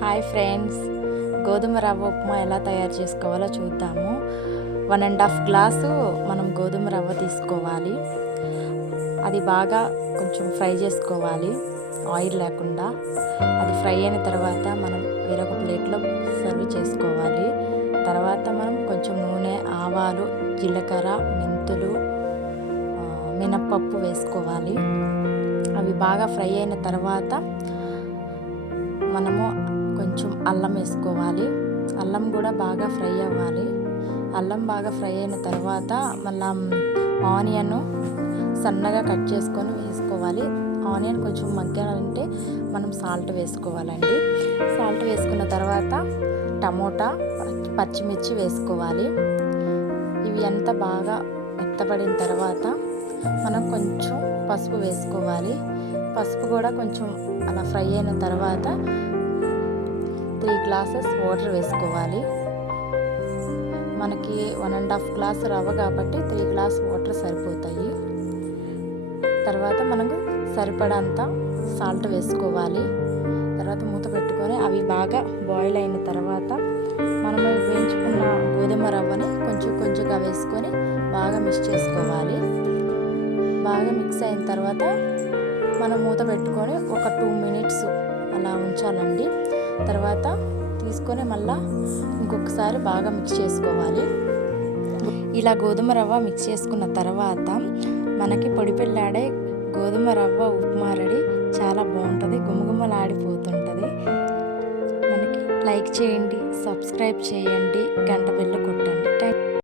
Hi friends, గోధుమ రవ్వ ఉప్మా ఎలా తయారు చేసుకోవాలో చూద్దాము. 1.5 గ్లాసు మనం గోధుమ రవ్వ తీసుకోవాలి. అది బాగా కొంచెం ఫ్రై చేసుకోవాలి, ఆయిల్ లేకుండా. అది ఫ్రై అయిన తర్వాత మనం వేరొక ప్లేట్లో సర్వ్ చేసుకోవాలి. తర్వాత మనం కొంచెం నూనె, ఆవాలు, జీలకర్ర, మెంతులు, మినప్పప్పు వేసుకోవాలి. అవి బాగా ఫ్రై అయిన తర్వాత మనము కొంచెం అల్లం వేసుకోవాలి. అల్లం కూడా బాగా ఫ్రై అవ్వాలి. అల్లం బాగా ఫ్రై అయిన తర్వాత మళ్ళీ ఆనియన్ సన్నగా కట్ చేసుకొని వేసుకోవాలి. ఆనియన్ కొంచెం మగ్గాలంటే మనం సాల్ట్ వేసుకోవాలండి. సాల్ట్ వేసుకున్న తర్వాత టమోటా, పచ్చిమిర్చి వేసుకోవాలి. ఇవి అంతా బాగా మెత్తబడిన తర్వాత మనం కొంచెం పసుపు వేసుకోవాలి. పసుపు కూడా కొంచెం అలా ఫ్రై అయిన తర్వాత 3 గ్లాసెస్ వాటర్ వేసుకోవాలి. మనకి 1.5 గ్లాస్ రవ్వ కాబట్టి 3 గ్లాస్ వాటర్ సరిపోతాయి. తర్వాత మనకు సరిపడంత సాల్ట్ వేసుకోవాలి. తర్వాత మూత పెట్టుకొని అవి బాగా బాయిల్ అయిన తర్వాత మనము వేయించుకున్న గోధుమ రవ్వని కొంచెం కొంచెంగా వేసుకొని బాగా మిక్స్ చేసుకోవాలి. బాగా మిక్స్ అయిన తర్వాత మనం మూత పెట్టుకొని ఒక 2 మినిట్స్ అలా ఉంచాలండి. తర్వాత తీసుకొని మళ్ళీ ఇంకొకసారి బాగా మిక్స్ చేసుకోవాలి. ఇలా గోధుమ రవ్వ మిక్స్ చేసుకున్న తర్వాత మనకి పొడిపిల్లాడే గోధుమ రవ్వ ఉప్మా రెడీ. చాలా బాగుంటుంది, గుమగుమలాడిపోతుంటుంది. మనకి లైక్ చేయండి, సబ్స్క్రైబ్ చేయండి, గంట బెల్ కొట్టండి.